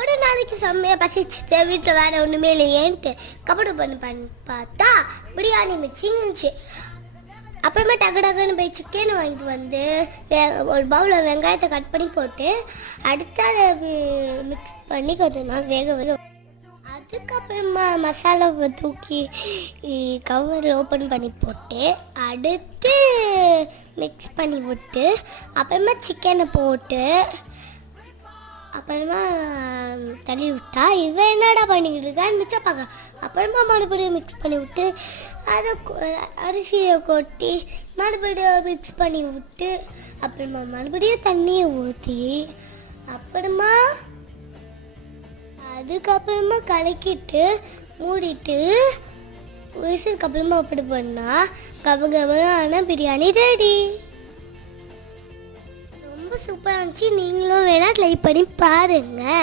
ஒரு நாளைக்கு செம்மையாக பசிச்சுட்டு வீட்டில் வேறு ஒன்றுமே இல்லையேன்ட்டு கபடு பண்ணி பார்த்தா பிரியாணி மிக்சிங் இருந்துச்சு. அப்புறமா டக்குன்னு போய் சிக்கன் வாங்கிட்டு வந்து ஒரு பவுலில் வெங்காயத்தை கட் பண்ணி போட்டு அடுத்து அதை மிக்ஸ் பண்ணி கொஞ்சம் நாள் வேக அதுக்கப்புறமா மசாலாவை தூக்கி கவரில் ஓப்பன் பண்ணி போட்டு அடுத்து மிக்ஸ் பண்ணி விட்டு அப்புறமா சிக்கனை போட்டு அப்புறமா தள்ளி விட்டா இவன் என்னடா பண்ணிக்கிட்டு இருக்கான்னு மிச்சம் பார்க்கலாம். அப்புறமா மறுபடியும் மிக்ஸ் பண்ணி விட்டு அதை அரிசியை கொட்டி மறுபடியும் மிக்ஸ் பண்ணி விட்டு அப்புறமா மறுபடியும் தண்ணியை ஊற்றி அதுக்கப்புறமா கலக்கிட்டு மூடிட்டு விசிலுக்கு அப்புறமா அப்படி பண்ணால் கபகபான பிரியாணி ரெடி. ரொம்ப சூப்பராக இருந்துச்சு. நீங்களும் வேணால் ட்ரை பண்ணி பாருங்கள்.